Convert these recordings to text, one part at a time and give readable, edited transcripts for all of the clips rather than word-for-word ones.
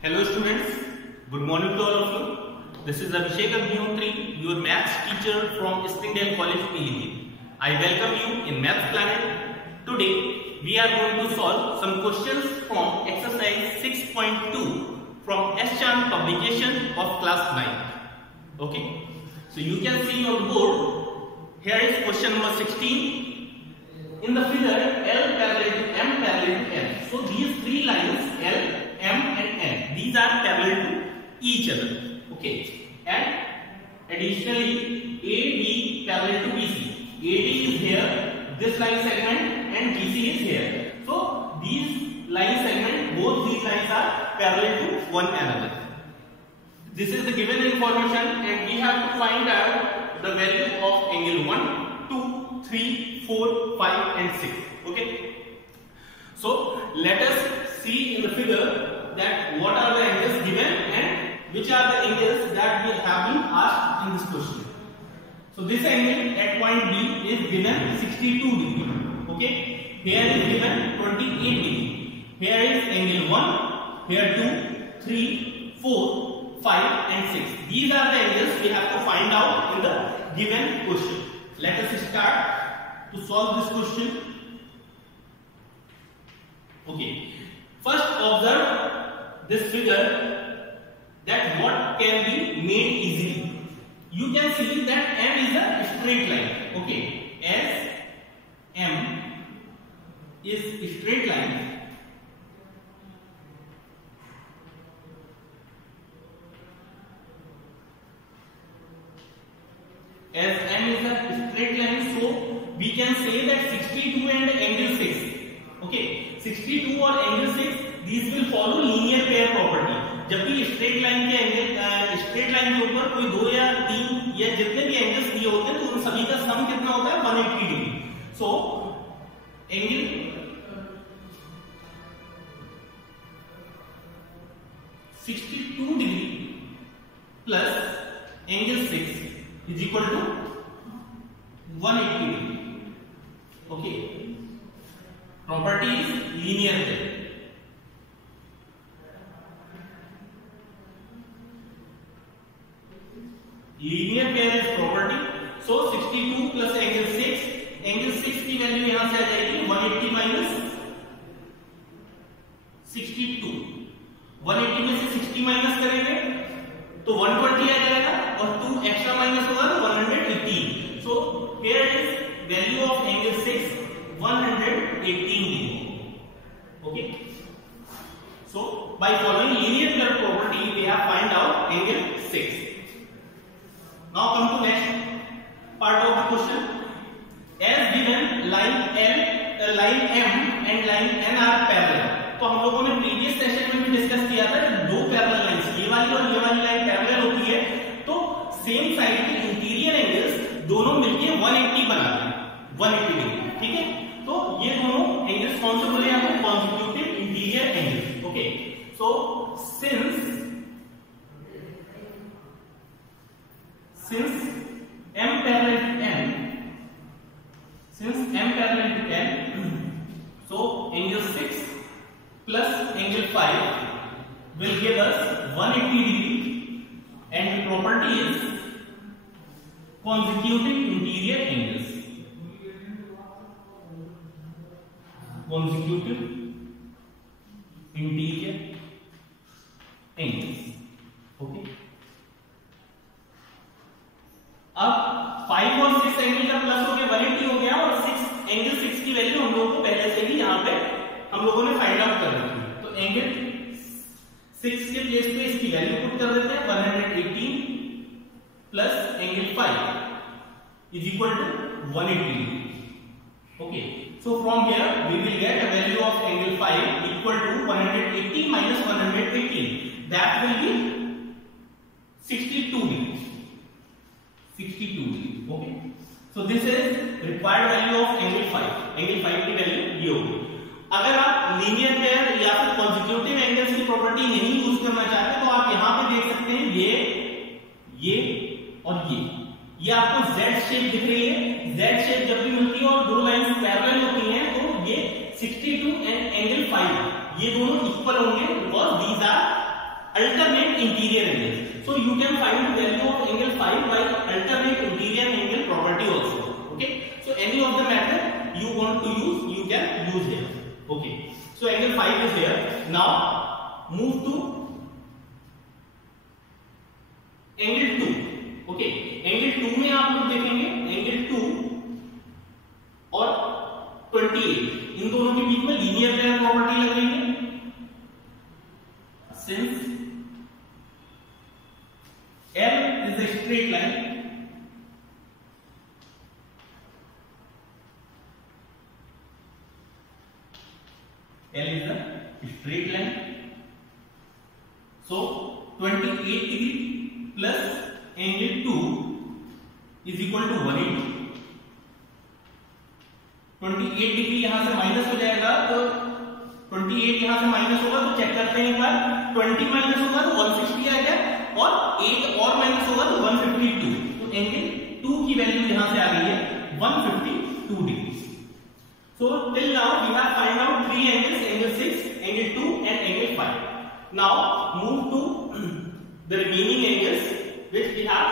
Hello students, good morning to all of you. This is Abhishek Agnihotri, your maths teacher from Springdale College, Pilibhit. I welcome you in Maths Planet. Today we are going to solve some questions from exercise 6.2 from S-Chan publication of class 9. Okay, so you can see on the board, here is question number 16. In the figure L parallel to M parallel to N. So these three lines L, M and N, these are parallel to each other. Okay, and additionally AD parallel to BC. AD is here, this line segment, and BC is here. So these line segment, both these lines are parallel to one another. This is the given information, and we have to find out the value of angle 1, 2, 3, 4, 5 and 6. Okay. So let us see in the figure that what are the angles given and which are the angles that we have been asked in this question. So this angle at point B is given 62 degree. Okay. Here is given 28 degree. Here is angle 1, here 2, 3, 4, 5 and 6. These are the angles we have to find out in the given question. Let us start to solve this question. Okay. First observe this figure that what can be made easily. You can see that M is a straight line. Okay. As M is a straight line, as M is a straight line, so we can say that 62 and angle 6. Okay, 62 और angle 6, these will follow linear pair property. जब भी straight line के angle straight line के ऊपर कोई 2 या 3 या जितने भी एंगल्स दिए होते हैं तो उन सभी का सम कितना होता है 180 degree. So angle 62 degree plus angle 6 is equal to 180 degree. Okay. Property is linear pair. Linear pair is property. So 62 plus angle 6. Angle 6 की वैल्यू यहां से आ जाएगी 180 माइनस 62. 180 में से 60 माइनस करेंगे तो 120 आ जाएगा और 2 एक्स्ट्रा माइनस होगा तो 118. So here is value of angle 6 118 degree. Okay. So by following linear pair property we have find out angle 6. Now come to next part of the question. As given line L, line M and line N are parallel. तो हम लोगों ने previous session में भी discuss किया था कि दो पैरेलल लाइंस ये वाली और ये वाली लाइन पैरेलल होती है तो सेम साइड के इंटीरियर एंगल्स दोनों मिलके 180 बनाते हैं 180 डिग्री. ठीक है. तो ये दोनों एंगल्स कौन से बोले आपको consecutive interior angles. Okay. So since M parallel to N, so angle 6 plus angle 5 will give us 180 degree and the property is consecutive interior angles. Consecutive interior angles. Okay. अब 5 और 6 एंगल का plus हो गया 180 हो गया और 6 angle 6 की value हम लोगों को पहले से ही यहाँ पे हम लोगों ने फाइंड आउट कर ली थी. तो एंगल 6 के प्लेस पे इसकी वैल्यू पुट कर देते हैं 118 plus angle 5 is equal to 180. Okay. So from here we will get a value of angle 5 equal to 180 minus 118. That will be 62 degrees. 62 degree. Okay. So this is required value of angle 5. Angle 5 की value ये होगी. अगर आप linear pair या फिर consecutive angles की property नहीं use करना चाहते तो आप यहाँ पे देख सकते हैं ये और ये आपको Z शेप दिख रही है. Z शेप जब भी मिलती है और दो लाइंस पैरेलल होती हैं तो ये 62 एंड एंगल 5 ये दोनों इक्वल होंगे because these are alternate interior angles. So you can find the value of angle 5 by alternate interior angle property also. Okay, so any of the method you want to use, you can use here. Okay, so angle 5 is here. Now move to angle 2. Okay, angle 2 में आप लोग देखेंगे angle 2 और 28, इन दोनों के बीच में linear pair property लगेगी. Since L is a straight line, L is a straight line, so 28 degree plus angle 2 is equal to 180. 28 degree यहां से माइनस हो जाएगा, तो 28 यहां से माइनस होगा तो चेक करते हैं एक बार. 20 माइनस होगा तो 160 आ गया और 8 और माइनस होगा तो 152. तो एंगल 2 की वैल्यू यहां से आ गई है 152 degree. So till now we have find out three angles, angle 6, angle 2 and angle 5. Now move to the remaining angles which we have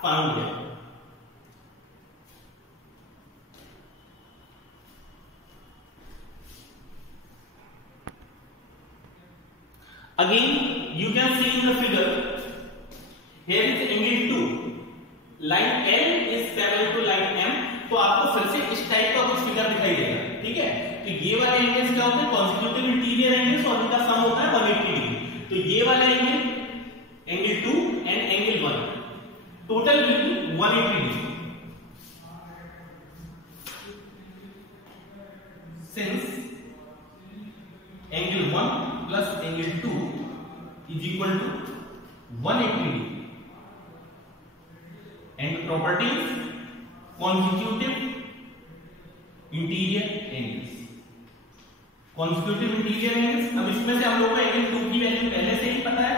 found here. Again you can see in the figure, here is angle 2, line L is parallel to line M. तो आपको फिर से इस type का कुछ figure दिखाई देगा. ठीक है, तो ये वाले एंगल्स क्या होते हैं, कॉन्सेक्यूटिव इंटीरियर एंगल्स, और इनका सम होता है 180 डिग्री. तो ये वाला angle angle 2 and angle 1 total will be 180 degree. Since angle 1 plus angle 2 is equal to 180 degree, and properties consecutive interior angles. consecutive interior angles, अब इसमें से हम लोग को angle 2 की वैल्यू पहले से ही पता है.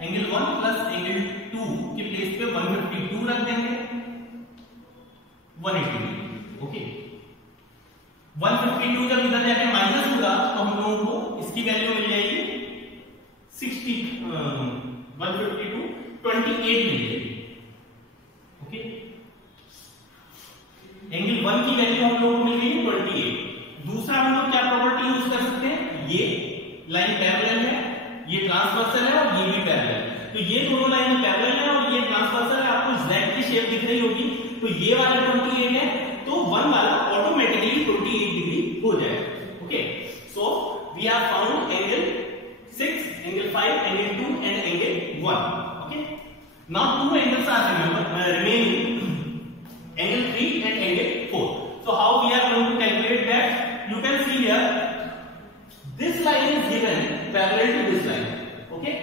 एंगल 1 प्लस एंगल 2 के प्लेस पे 152 रख देंगे, 180 डिग्री. ओके, 152 जब इधर जाके माइनस होगा तो हम लोगों को इसकी वैल्यू मिल जाएगी 60, 152 28 मिल जाएगी. ओके, एंगल 1 की वैल्यू हम लोगों को मिल गई 28. दूसरा हम लोग क्या प्रॉपर्टी यूज कर सकते हैं, ये लाइन पैरेलल है, ये ट्रांसवर्सल है और ये भी पैरेलल है. तो ये दोनों लाइन पैरेलल है और ये ट्रांसवर्सल है. आपको Z की शेप दिख रही होगी, तो ये वाला 28 है तो 1 वाला ऑटोमेटिकली 28 डिग्री हो जाएगा. Okay, so we have found angle 6, angle 5, angle 2 and angle 1. Okay, now 2 angles are remaining, angle 3 and angle 4. So how we are going to calculate that? You can see here, this line is given parallel to this line. Okay,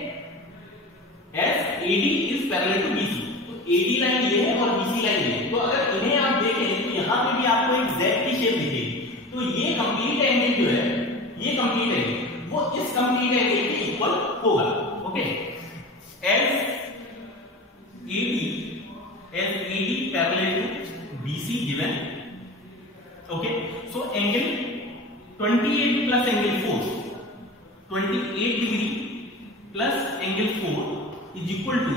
as AD is parallel to BC. तो AD line ये है और BC line ये है. तो अगर इन्हें आप देखें तो यहाँ पे भी आपको एक Z की शेप दिखेगी. तो ये कंप्लीट एंगल जो है, ये कंप्लीट एंगल वो इस कंप्लीट एंगल के इक्वल होगा. Okay, as AD parallel to BC given. Okay, so angle 28 plus angle 4, 28 degree plus angle 4 is equal to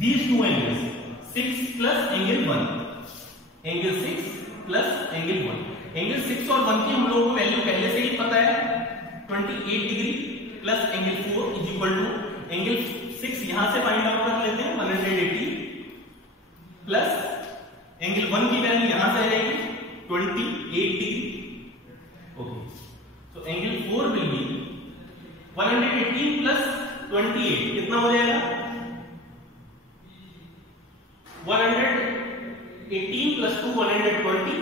these two angles, 6 plus angle 1, angle 6 plus angle 1. angle 6 और 1 की हम लोगों को value पहले से ही पता है. 28 degree plus angle 4 is equal to angle 6 यहां से फाइंड आउट कर लेते हैं 180 प्लस एंगल 1 की वैल्यू यहां से आएगी 28 degree. Okay, so angle 4 will be 118 plus 28 कितना हो जाएगा, 118 प्लस 2 120,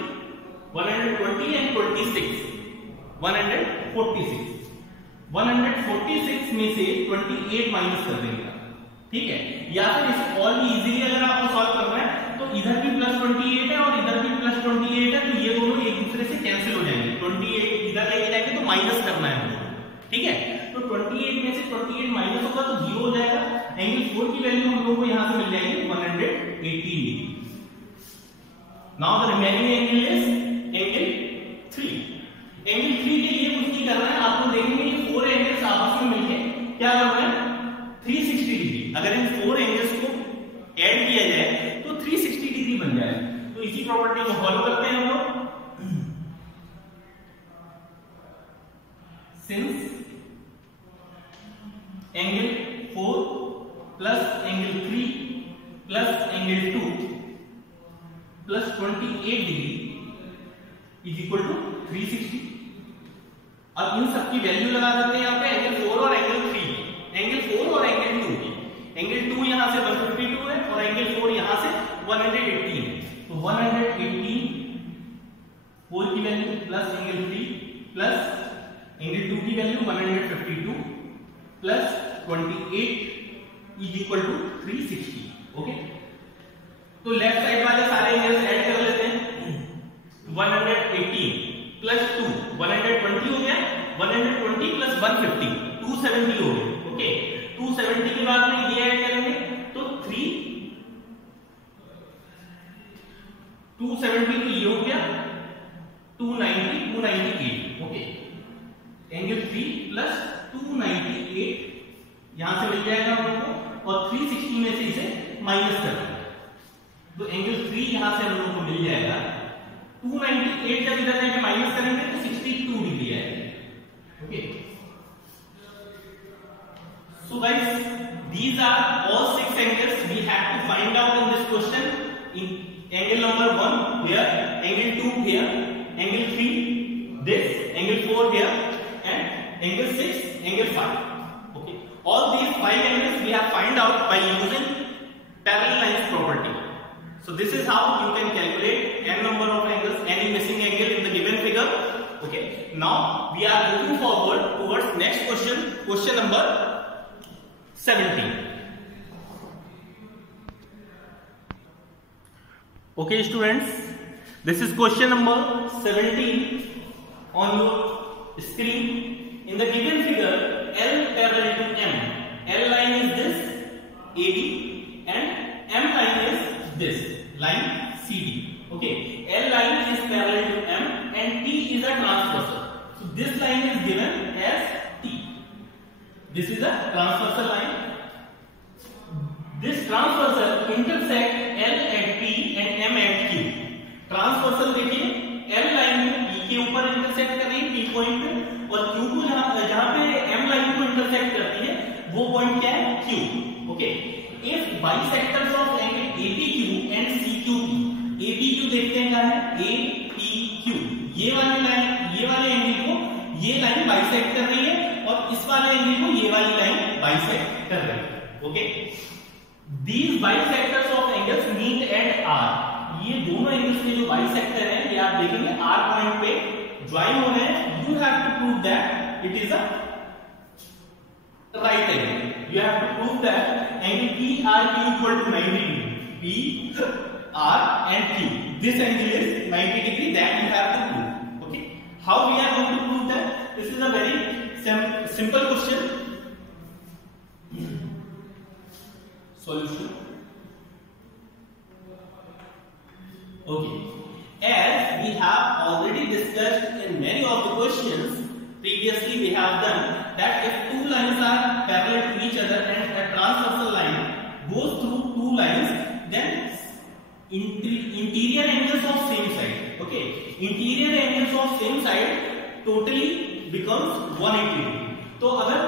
120 एंड 26 146. 146 में से 28 माइनस कर देंगे. ठीक है, या फिर इसे और भी इजीली अगर आपको सॉल्व करना है तो इधर भी प्लस 28 है और इधर भी प्लस 28 है, तो ये दोनों एक दूसरे से कैंसिल हो जाएंगे. 28 इधर लेके जाएंगे तो माइनस करना है हमको. ठीक है, तो 28 में से 28 माइनस होगा तो 0 हो जाएगा. एंगल 4 की वैल्यू हम लोगों को यहां से मिल जाएगी 118 degree. Now the remaining angle is angle 3. Angle 3 के लिए कुछ नहीं करना है, आपको देखेंगे ये 4 एंगल्स आपस में मिलके क्या कर रहे हैं, डिग्री। अगर इन 4 एंगल्स को ऐड किया जाए तो 360 डिग्री बन जाए। तो इसी प्रॉपर्टी को फॉलो करते हैं हम लोग। Since angle 4 plus angle 3 plus angle 2 plus 28 degree is equal to 360। अब इन सब की वैल्यू लगा देते हैं यहाँ पे एंगल 4 और एंगल 3, एंगल 4 और एंगल 2 की। एंगल 2 यहां से 152 है और एंगल 4 यहां से 118 है। तो 118 4 की value plus angle 3 plus angle 2 की value 152 plus 28 is equal to 360। Okay, तो लेफ्ट साइड वाले सारे एंगल्स ऐड कर लेते हैं। 118 प्लस 2 120 हो गया, 120 प्लस 150 270 हो गए। ओके, 270 के बाद में ये ऐड करेंगे तो 270 तो ये हो गया 298। ओके, एंगल 3 प्लस 298 यहां से मिल जाएगा हम लोग को, और 360 में से इसे माइनस कर देंगे तो एंगल 3 यहां से हम लोग को मिल जाएगा 298। जब इधर जाके माइनस करेंगे तो 62 डिग्री आएगा। Okay, so guys, these are all 6 angles we have to find out in this question. In angle number 1 here, angle 2 here, angle 3 this, angle 4 here, and angle 6, angle 5. Okay, all these 5 angles we have find out by using parallel lines property. So this is how you can calculate n number of angles, any missing angle in the given figure. Okay, now we are moving forward towards next question, question number 17. Okay students, this is question number 17 on your screen. In the given figure, L parallel to M, L line is this AB and M line is this line CD. Okay, L line is parallel to M and T is a transversal. So this line is given as T. This is a transversal line. This transversal intersect L at P and M at Q. Transversal देखिए L line को P के ऊपर intersect कर रही है P point पे, और Q को जहां पे M लाइन को इंटरसेक्ट करती है वो पॉइंट क्या है Q. Okay, if bisectors of angle APQ and CQP, APQ देखते हैं क्या है APQ, ये वाली लाइन ये वाले एंगल को ये लाइन बाइसेक्ट कर रही है और इस वाले एंगल को ये वाली लाइन बाइसेक्ट कर रही है। Okay, these bisectors of angles meet at R. ये दोनों एंगल्स के जो बाइसेक्टर हैं ये आप देखेंगे R पॉइंट पे ज्वाइन हो रहे हैं। You have to prove that it is a right angle. You have to prove that angle PRQ equal to 90 degree. PR and Q, this angle is 90 degree, that you have to prove. Okay, how we are going to prove that? This is a very simple question. Solution. Okay, as we have already discussed in many of the questions previously, we have done that if two lines are parallel to each other and a transversal line goes through two lines, then interior angles of same side. Okay, interior angles of same side totally becomes 180 degree. तो अगर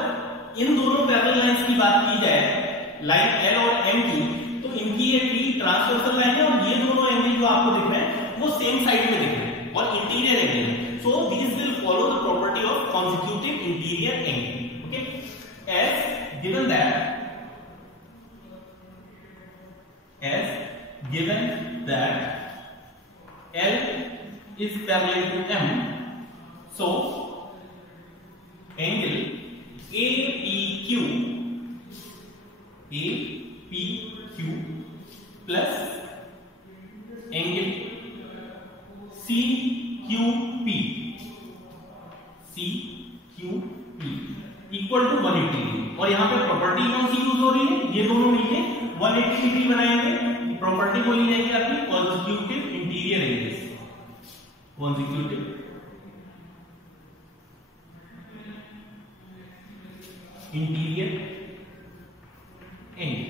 इन दोनों parallel lines की बात की जाए, line L और M की, तो इनकी ये T ट्रांसवर्सल लाइन है और ये दोनों एंगल जो आपको दिख रहे हैं वो सेम साइड में दिख रहे हैं और इंटीरियर एंगल है। So these will follow the property of consecutive interior angle. Okay, as given that L is parallel to M, so angle APQ plus angle CQP equal to 180 degree. और यहाँ पे property कौन सी use हो रही है, ये दोनों मिलके 180 डिग्री बनाएंगे। प्रॉपर्टी बोली जाएगी आपकी consecutive interior angles. Consecutive interior angle.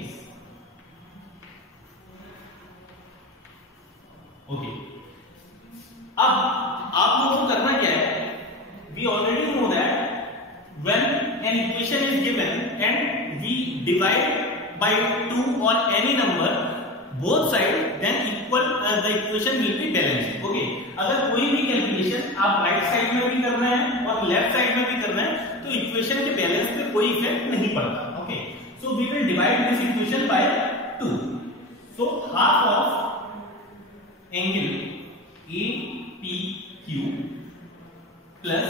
an equation is given and we divide by 2 or any number both side, then the equation will be balanced. Okay, अगर कोई भी कैलकुलेशन आप राइट साइड में भी कर रहे हैं और लेफ्ट साइड में भी कर रहे हैं तो इक्वेशन के बैलेंस पे कोई इफेक्ट नहीं पड़ता. Okay, so we will divide this equation by 2. So half of angle APQ plus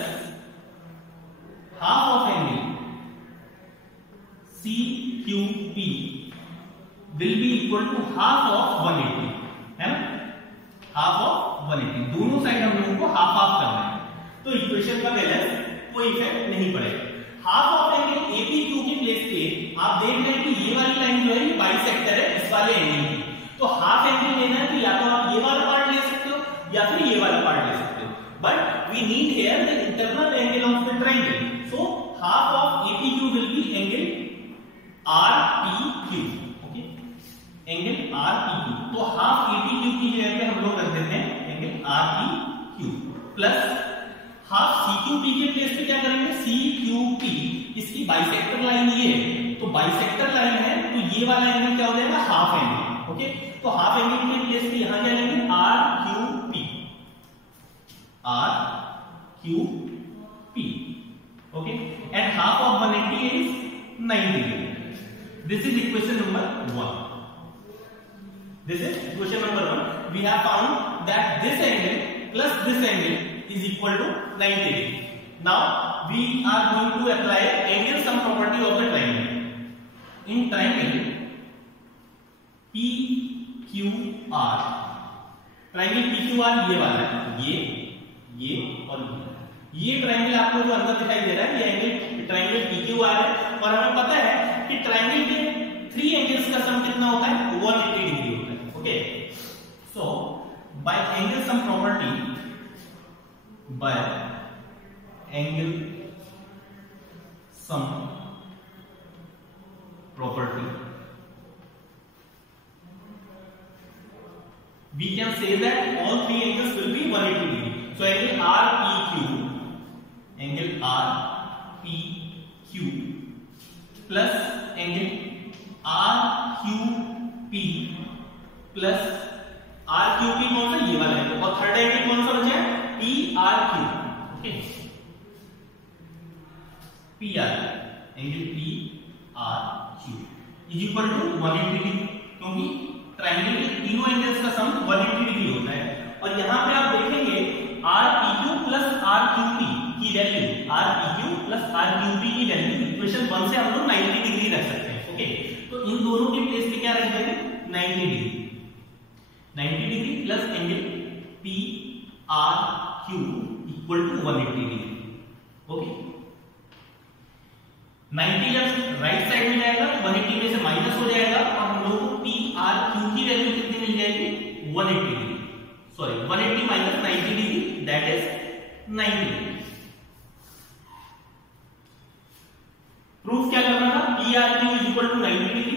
half of angle CQP will be equal to half of 180, है ना, half of 180. दोनों साइड हम लोगों को हाफ हाफ करना है तो इक्वेशन का बैलेंस कोई इफेक्ट नहीं पड़ेगा. हाफ ऑफ एंगल APQ की प्लेस पे आप देख रहे हैं कि ये वाली लाइन जो है ये बाइसेक्टर है इस वाले एंगल की, तो हाफ एंगल लेना है तो या तो आप ये वाला पार्ट ले सकते हो या फिर ये वाला पार्ट ले सकते हो, but we need here the internal angle of the triangle. So half of APQ will be angle RPQ. Okay, angle RPQ. तो हाफ APQ की जगह पे हम लोग कर देते हैं angle RPQ plus half CQP के प्लेस पे क्या करेंगे CQP. इसकी बाइसेक्टर लाइन ये है तो बाइसेक्टर लाइन है तो ये वाला एंगल क्या हो जाएगा हाफ एंगल. ओके, तो हाफ एंगल के प्लेस पे यहां क्या लेंगे RQP. Okay, and half of 180 is 90 degree. This is equation number 1. This is equation number 1. We have found that this angle plus this angle is equal to 90 degree. Now we are going to apply angle sum property of the triangle. In triangle PQR, triangle PQR ये वाला है, ये और ये triangle आपको जो अंदर दिखाई दे रहा है ये एंगल ट्रायंगल PQR है और हमें पता है कि ट्रायंगल के 3 एंगल्स का सम कितना होता है 180 डिग्री होता है. Okay, so bye angle sum property, bye angle sum property we can say that all 3 angles will be 180 degree. So angle RPQ, angle RPQ plus angle RQP plus RQP कौन सा ये वाला है और थर्ड एंगल कौन सा बचा है PRQ. Okay, PRQ, angle PRQ is equal to 180 degree क्योंकि ट्रायंगल के तीनों एंगल्स का सम 180 डिग्री होता है. और यहां पे आप देखेंगे RPQ प्लस RQP की वैल्यू, RPQ प्लस RQP की वैल्यू इक्वेशन 1 से हम लोग 90 डिग्री रख सकते हैं. ओके, तो इन दोनों के प्लेस पे क्या रख देंगे 90 degree. 90 degree plus angle PRQ equal to 180 degree. Okay, 90 जब राइट साइड में जाएगा 180 में से माइनस हो जाएगा और हम लोगों को PRQ की वैल्यू कितनी मिल जाएगी 180 degree. Sorry 180 minus 90 degree that is 90 degree. Proof क्या करना था PRQ is equal to 90 degree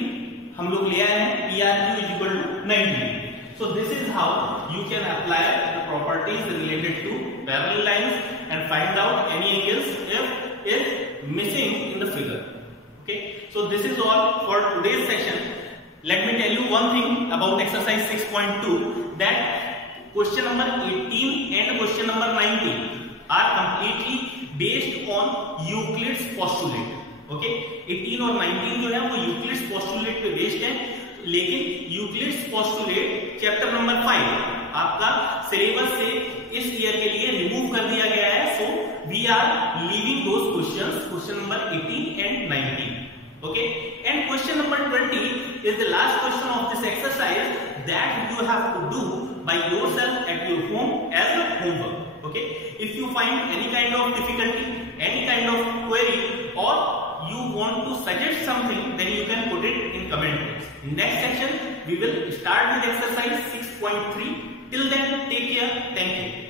हम लोग ले आए हैं PRQ is equal to 90 degree. So this is how you can apply the properties related to parallel lines and find out any angles if is missing in the figure. Okay, so this is all for today's session. Let me tell you one thing about exercise 6.2 that question number 18 and question number 19 are completely based on Euclid's postulate. Okay, 18 और 19 जो है वो Euclid's postulate पे based है, लेकिन Euclid's postulate chapter number 5 आपका syllabus से इस ईयर के लिए रिमूव कर दिया गया है. So we are leaving those questions, question number 18 and 19. Okay, and question number 20 is the last question of this exercise that you have to do by yourself at your home as a homework. Okay, if you find any kind of difficulty, any kind of query और you want to suggest something, then you can put it in comment box. In next section we will start with exercise 6.3. Till then, take care. Thank you.